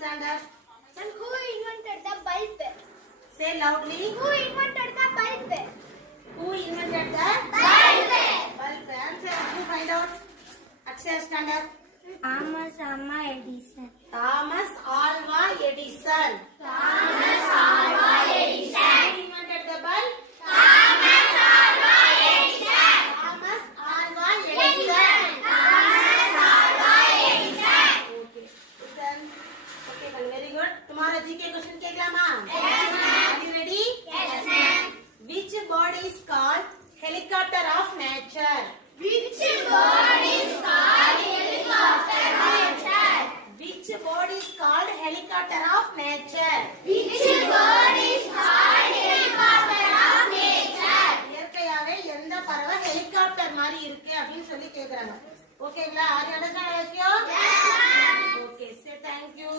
stand up. And who invented the bulb? Say loudly. Who invented the bulb? Who invented the Bulb. bulb? Answer. You find out. Akshay, stand up. Thomas Alva Edison. Thomas Alva Edison. Thomas Alva Edison. Who invented the bulb? Thomas Alva Edison. Thomas Alva Edison. Thomas Alva Edison. Okay. Listen. Okay, well, very good. Tomorrow GK question keklama? Yes, ma'am. Are you ready? Yes, ma'am. Which bird is called helicopter of nature? Which bird is called helicopter of nature? Which bird is called helicopter of nature? Which bird is called helicopter of nature? இயற்கையாவே எந்த பறவை helicopter மாதிரி இருக்கு அப்படின்னு சொல்லி கேக்குறாங்க. ஓகேங்களா? Are you understand? Yes, ma'am. Okay, say thank you.